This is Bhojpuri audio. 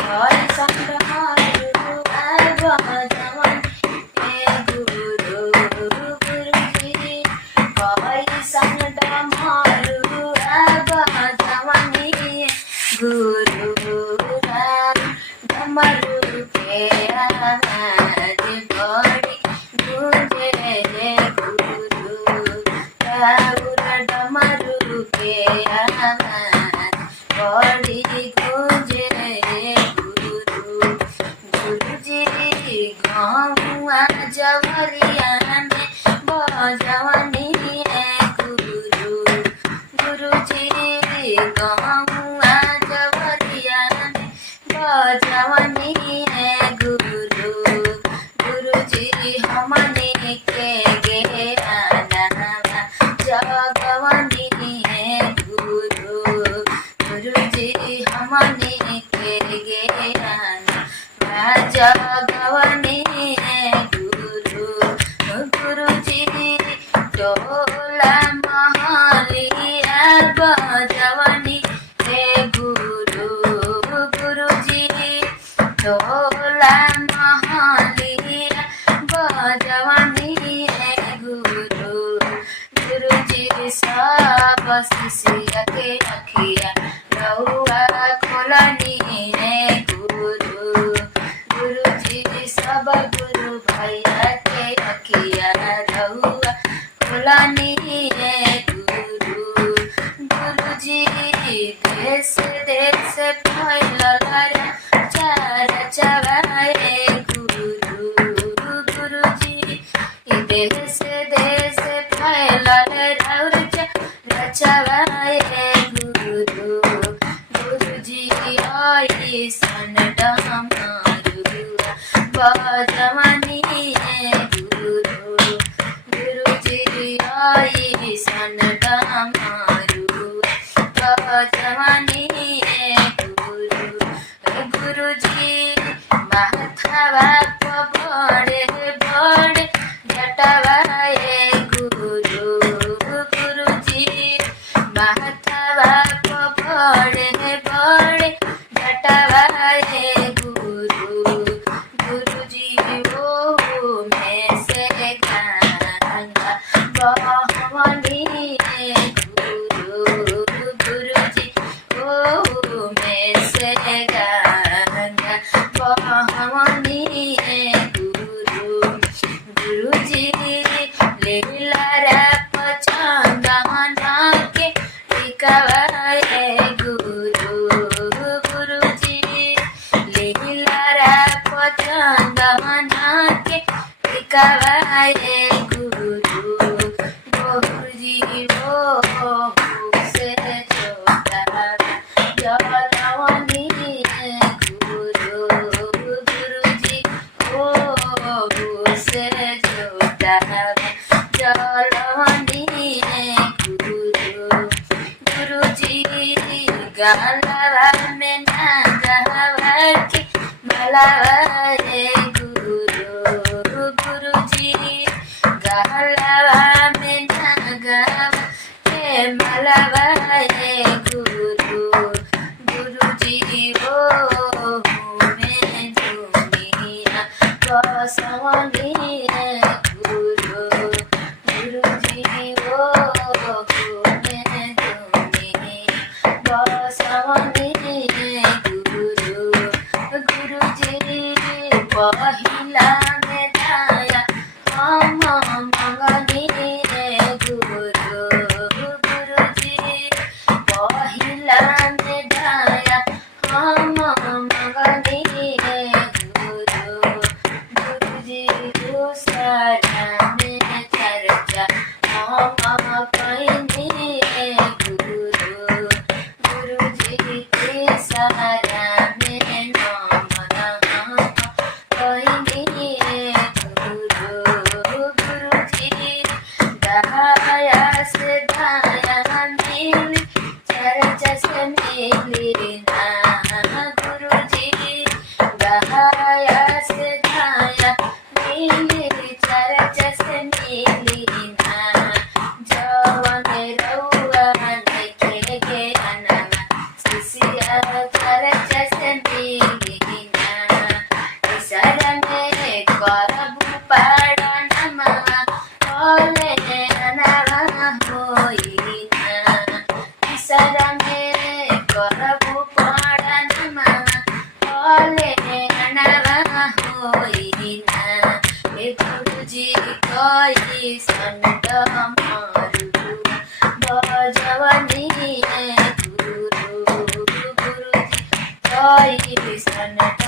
कैसन डमरू बजवन ए गुरु गुरुजी कैसन डमरू बजवन गुरु डमरू के आवाज बड़ी गूंजे रे गुरु राउर डमरू के आवाज बड़ी गूंजे रे गुरु गुरुजी गौआ जवरिया में बजवनी गुरु गुरुजी गौआ जवरिया में बजवनी गुरु गुरुजी हमने के गे आना जगवनी गुरु गुरुजी हमने के गे आना जगवनी गुरु गुरुजी टोला महलिया बजवनी हे गुरु गुरुजी टोला महलिया बजवनी हे गुरु गुरुजी सब शिष्य के अखिया रहुआ खोलनी है गुरु गुरुजी सब गुरु भैया के अखिया रहुआ खोलनी है गुरु गुरुजी देश देश फैलल चार चवाए गुरु गुरुजी देश देश फैलल चवाए गुरु गुरुजी आई सन डमरू बजवनी गुरु गुरुजी आई सन डमरू बजवनी गुरु गुरुजी माथावा बड़े बड़े जटवाए गुरु गुरुजी माथावा बड़े बड़े जटवाए गुरु गुरुजी ओ में से गंगा बहवनी गुरु गुरुजी ओ में से गंगा बहवनी गुरु गुरुजी लीला पचंद मना के टिकवाए गुरु गुरुजी लीला पचंद मना के टिकवाए गुरु गुरुजी वो से छोटा जलवनी गुरु गुरुजी ओ से छोटा जलवनी गुरु गुरुजी गलवा में ना गवा के मलवाए गुरु गुरुजी गलवा में ना गवा के मलवाए गुरु गुरुजी वो में दुनिया बसवनी गुरु गुरुजी वो में दुनिया बसवनी गुरु गुरुजी पहिला में दाया हम मंगनी गुरु गुरुजी पहिला में दाया हम मंगनी गुरु गुरुजी दूसरा में चर्चा हम कहनी गुरु गुरुजी के सारा में नाम कहनी गुरु गुरुजी दहाया से दाया मिली चर्चा से मिली ना गुरुजी दहाया से दाया मिली चर्चा से मिली ना जवन रउआ देखे गे अनमा शिष्य चर्चा जय कृष्ण